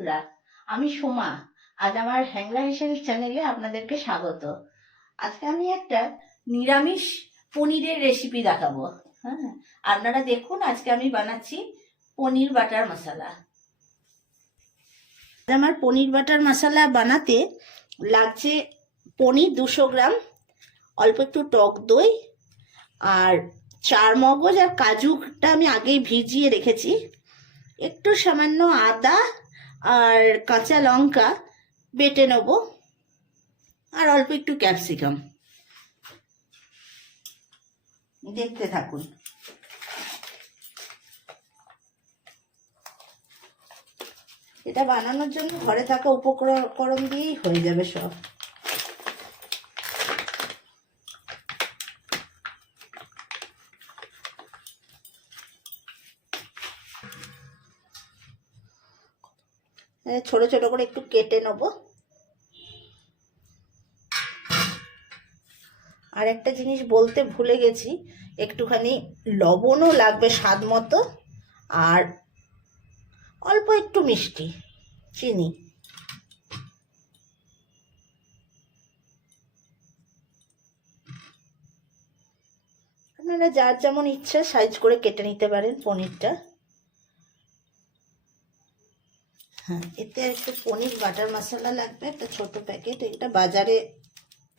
বন্ধুরা, আমি সোমা। আজ আমার হ্যাংলা হেসেল চ্যানেলে আপনাদেরকে স্বাগত। আজকে আমি একটা নিরামিষ পনিরের রেসিপি দেখাবো। হ্যাঁ, আপনারা দেখুন, আজকে আমি বানাচ্ছি পনির বাটার মশলা। আমার পনির বাটার মশলা বানাতে লাগছে পনির 200 গ্রাম, অল্প একটু টক দই, আর চার মগজ আর কাজুটা আমি আগেই ভিজিয়ে রেখেছি, একটু সামান্য আদা আর কাঁচা লঙ্কা বেটে নেব, আর অল্প একটু ক্যাপসিকাম। দেখতে থাকুন। এটা বানানোর জন্য ঘরে থাকা উপকরণ দিয়েই হয়ে যাবে সব। ছোট ছোট করে একটু কেটে নেব। আর একটা জিনিস বলতে ভুলে গেছি, একটুখানি লবণও লাগবে স্বাদ মতো, আর অল্প একটু মিষ্টি, চিনি। আপনারা যার যেমন ইচ্ছা সাইজ করে কেটে নিতে পারেন পনিরটা। হ্যাঁ, এতে একটু পনির বাটার মশলা লাগবে, একটা ছোট প্যাকেট। এটা বাজারে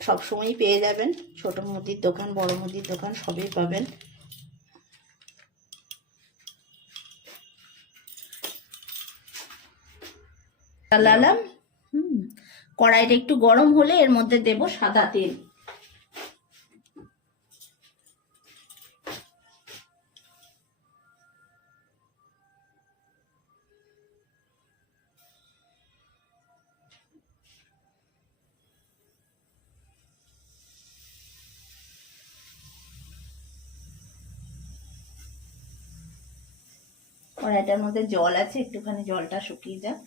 সবসময়ই পেয়ে যাবেন, ছোট মুদির দোকান, বড় মুদির দোকান, সবই পাবেন। চালালাম। কড়াইটা একটু গরম হলে এর মধ্যে দেব সাদা তেল। কড়াইটার মধ্যে জল আছে, একটুখানি জলটা শুকিয়ে যাক।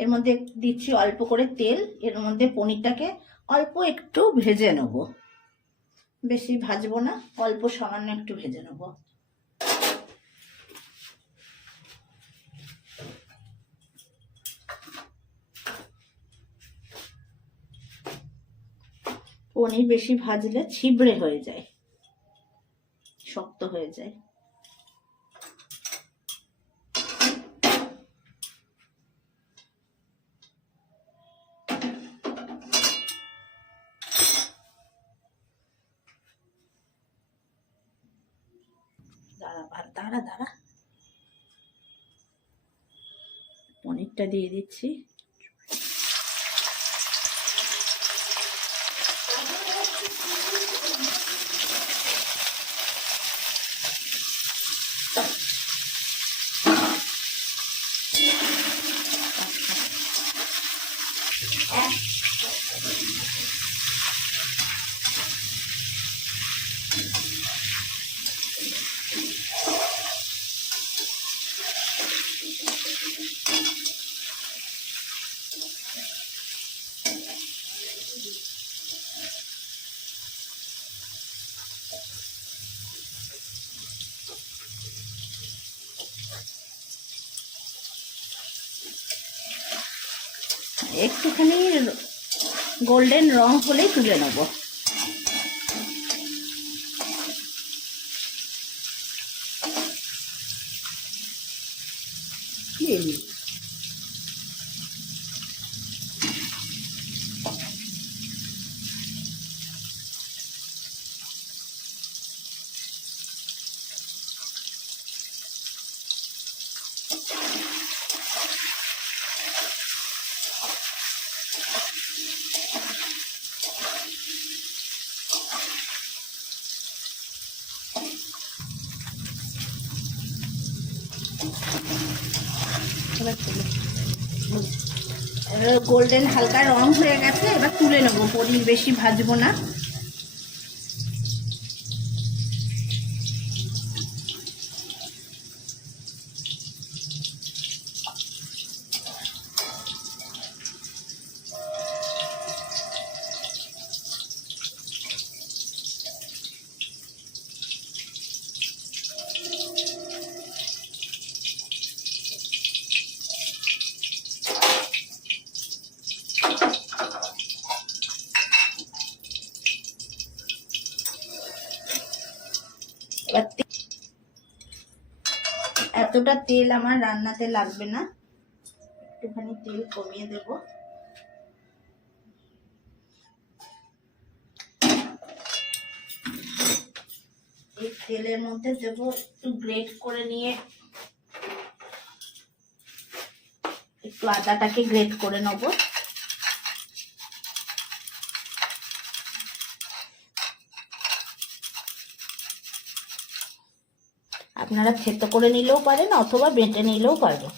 এর মধ্যে দিচ্ছি অল্প করে তেল। এর মধ্যে পনিরটাকে অল্প একটু ভেজে নেব, বেশি ভাজবো না, অল্প সামান্য একটু ভেজে নেব। পনির বেশি ভাজলে ছিবড়ে হয়ে যায়, শক্ত হয়ে যায়। দাঁড়া দাঁড়া, পনিরটা দিয়ে দিচ্ছি। একটুখানি গোল্ডেন রং হলেই তুলে নেব। গোল্ডেন হালকা রং হয়ে গেছে, এবার তুলে নেবো। পনির বেশি ভাজবো না। এতটা তেল আমার রান্নাতে লাগবে না, একটুখানি তেল কমিয়ে দেব। এই তেলের মধ্যে দেব একটু গ্রেট করে নিয়ে, একটু আদাটাকে গ্রেট করে নেব। আপনারা থেতো করে নিলেও পারেন অথবা বেটে নিলেও পারবেন।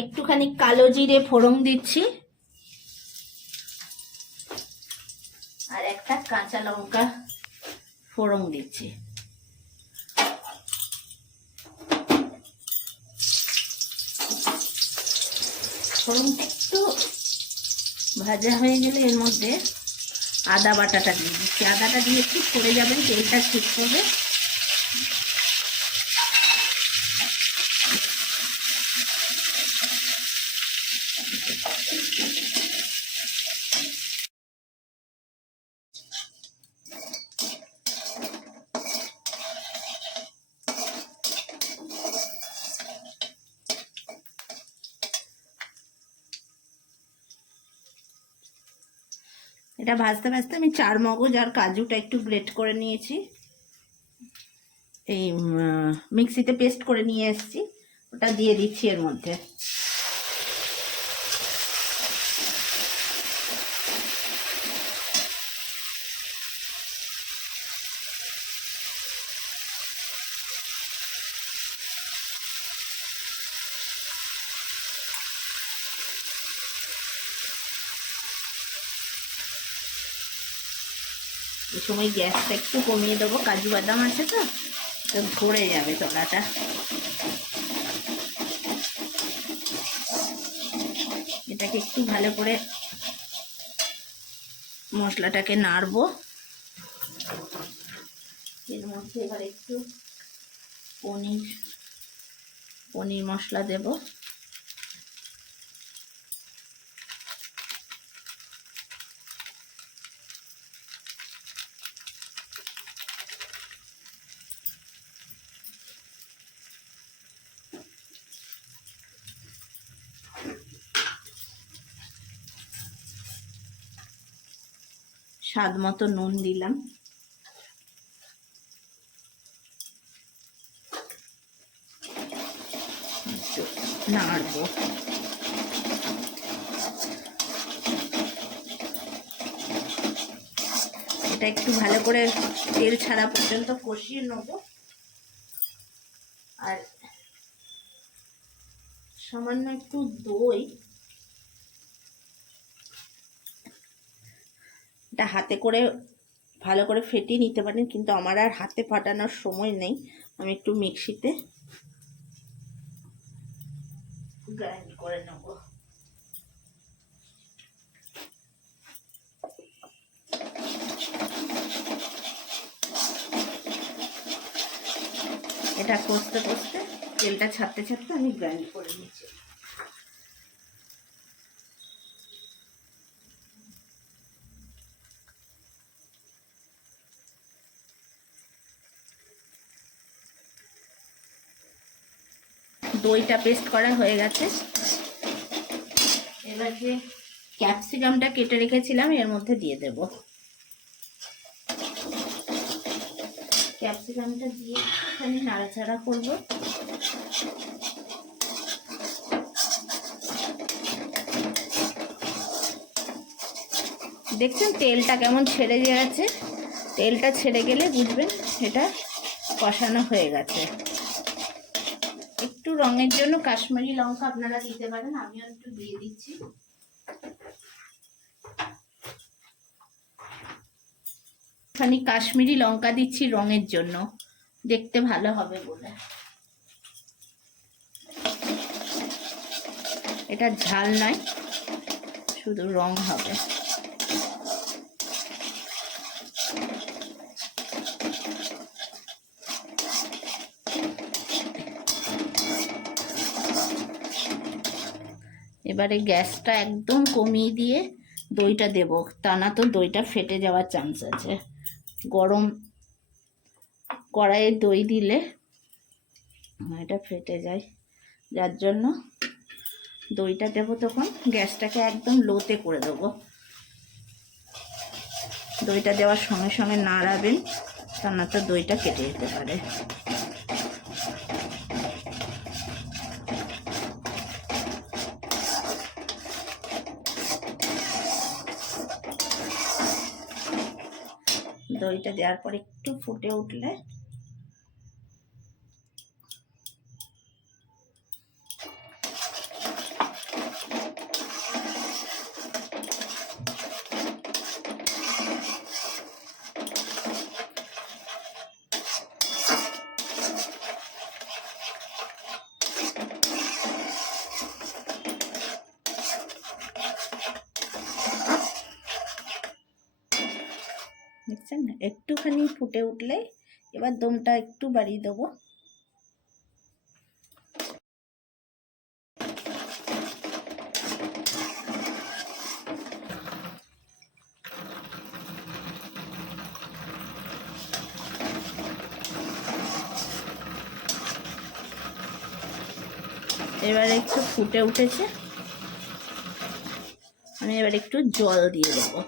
একটুখানি কালো জিরে ফোড়ন দিচ্ছি, আর একটা কাঁচা লঙ্কা ফোড়ন দিচ্ছি। ফোড়নটা একটু ভাজা হয়ে গেলে এর মধ্যে আদা বাটাটা দিয়ে দিচ্ছি। আদাটা দিয়ে একটু পড়ে যাবেন, তেলটা ঠিক হবে। এটা ভাজতে ভাজতে আমি চার মগজ আর কাজুটা একটু গ্রেট করে নিয়েছি, এই মিক্সিতে পেস্ট করে নিয়ে এসেছি, ওটা দিয়ে দিচ্ছি এর মধ্যে। এই সময় গ্যাসটা একটু কমিয়ে দেবো, কাজু বাদাম আছে তো ধরে যাবে তলাটা। এটাকে একটু ভালো করে মশলাটাকে নাড়বো। এর মধ্যে এবার একটু পনির মশলা দেব। স্বাদ মতো নুন দিলাম। নাড়বো। এটা একটু ভালো করে তেল ছাড়া পর্যন্ত কষিয়ে নেব। আর সামান্য একটু দই, এটা হাতে করে ভালো করে ফেটিয়ে নিতে পারেন, কিন্তু আমার আর হাতে ফাটানোর সময় নেই। আমি একটু মিক্সিতে গ্রাইন্ড করে নেব। এটা কষতে কষতে তেলটা ছাড়তে ছাড়তে আমি গ্রাইন্ড করে নিচ্ছি। দইটা পেস্ট করা হয়ে গেছে। এবার যে ক্যাপসিকামটা কেটে রেখেছিলাম এর মধ্যে দিয়ে দেব। ক্যাপসিকামটা দিয়ে এখানে নাড়াচাড়া করব। দেখছেন তেলটা কেমন ছেড়ে গেছে? তেলটা ছেড়ে গেলে বুঝবেন এটা কষানো হয়ে গেছে। একটু রঙের জন্য কাশ্মীরি লঙ্কা আপনারা দিতে পারেন, আমিও একটু দিয়ে দিচ্ছি। খানি কাশ্মীরি লঙ্কা দিচ্ছি রঙের জন্য, দেখতে ভালো হবে বলে। এটা ঝাল নয়, শুধু রং হবে। এবারে গ্যাসটা একদম কমিয়ে দিয়ে দইটা দেব, তা না তো দইটা ফেটে যাওয়ার চান্স আছে। গরম কড়াইয়ে দই দিলে এটা ফেটে যায়, যার জন্য দইটা দেবো তখন গ্যাসটাকে একদম লোতে করে দেবো। দইটা দেওয়ার সঙ্গে সঙ্গে নাড়াবেন, তা না তো দইটা কেটে যেতে পারে। দইটা দেওয়ার পর একটু ফুটে উঠলে দেখছেন একটুখানি ফুটে উঠলে এবার দমটা একটু বাড়িয়ে দেবো। এবার একটু ফুটে উঠেছে, আমি এবার একটু জল দিয়ে দেবো।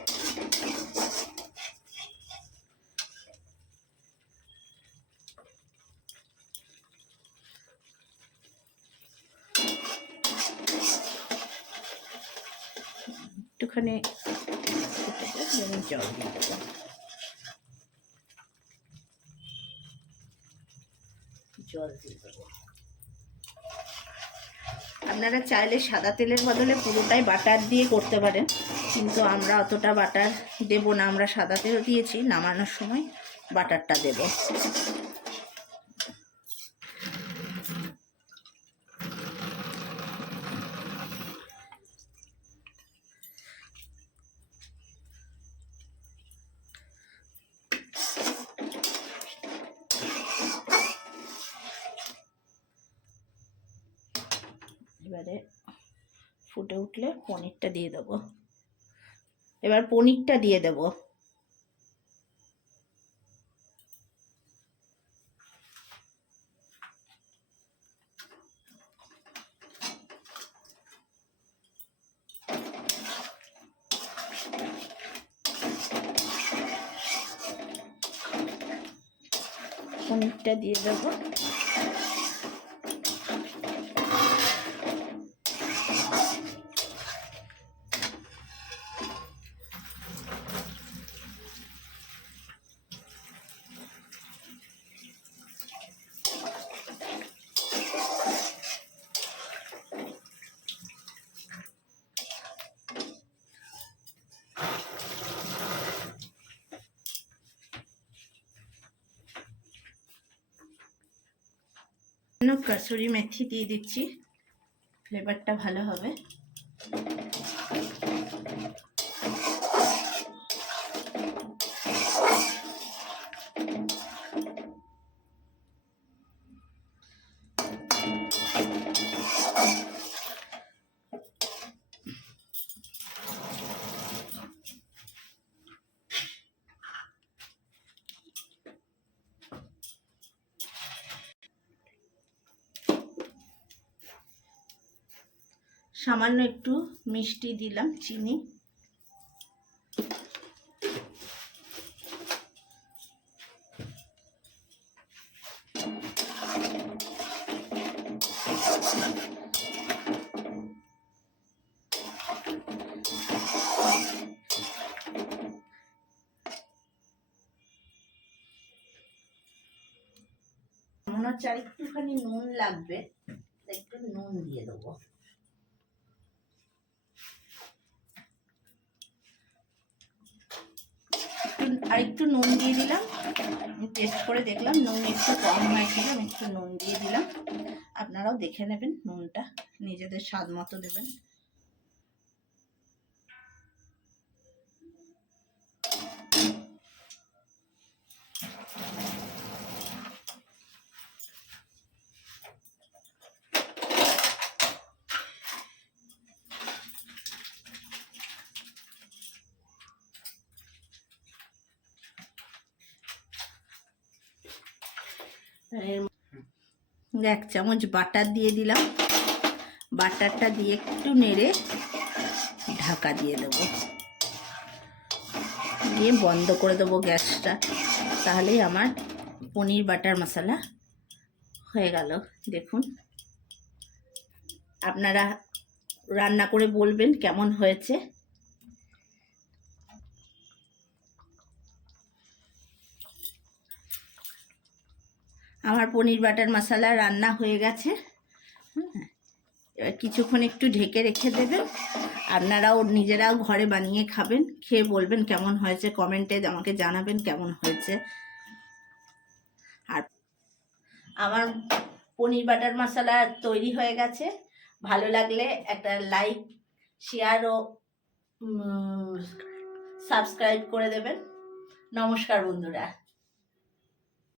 একটুখানি জল দিয়ে দেবো। জল দিয়ে দেবো। আপনারা চাইলে সাদা তেলের বদলে পুরোটাই বাটার দিয়ে করতে পারেন, কিন্তু আমরা অতটা বাটার দেব না, আমরা সাদা তেল দিয়েছি, নামানোর সময় বাটারটা দেব। এবারে ফুটে উঠলে পনিরটা দিয়ে দেবো। এবার পনিরটা দিয়ে দেবো। পনিরটা দিয়ে দেবো। কসুরি মেথি দিয়ে দিচ্ছি, ফ্লেভারটা ভালো হবে। সামান্য একটু মিষ্টি দিলাম, চিনি। মনে হচ্ছে আর একটুখানি নুন লাগবে, একটু নুন দিয়ে দেবো। আর একটু নুন দিয়ে দিলাম, টেস্ট করে দেখলাম নুন একটু কম হয়েছিল, আমি একটু নুন দিয়ে দিলাম। আপনারাও দেখে নেবেন, নুনটা নিজেদের স্বাদ মতো দেবেন। এক চামচ বাটার দিয়ে দিলাম। বাটারটা দিয়ে একটু নেড়ে ঢাকা দিয়ে দেবো, দিয়ে বন্ধ করে দেবো গ্যাসটা। তাহলেই আমার পনির বাটার মশলা হয়ে গেল। দেখুন, আপনারা রান্না করে বলবেন কেমন হয়েছে। আমার পনির বাটার মশলা রান্না হয়ে গেছে। এবার কিছুক্ষণ একটু ঢেকে রেখে দেবেন। আপনারাও নিজেরাও ঘরে বানিয়ে খাবেন, খেয়ে বলবেন কেমন হয়েছে, কমেন্টে আমাকে জানাবেন কেমন হয়েছে। আর আমার পনির বাটার মশলা তৈরি হয়ে গেছে। ভালো লাগলে একটা লাইক, শেয়ার ও সাবস্ক্রাইব করে দেবেন। নমস্কার বন্ধুরা।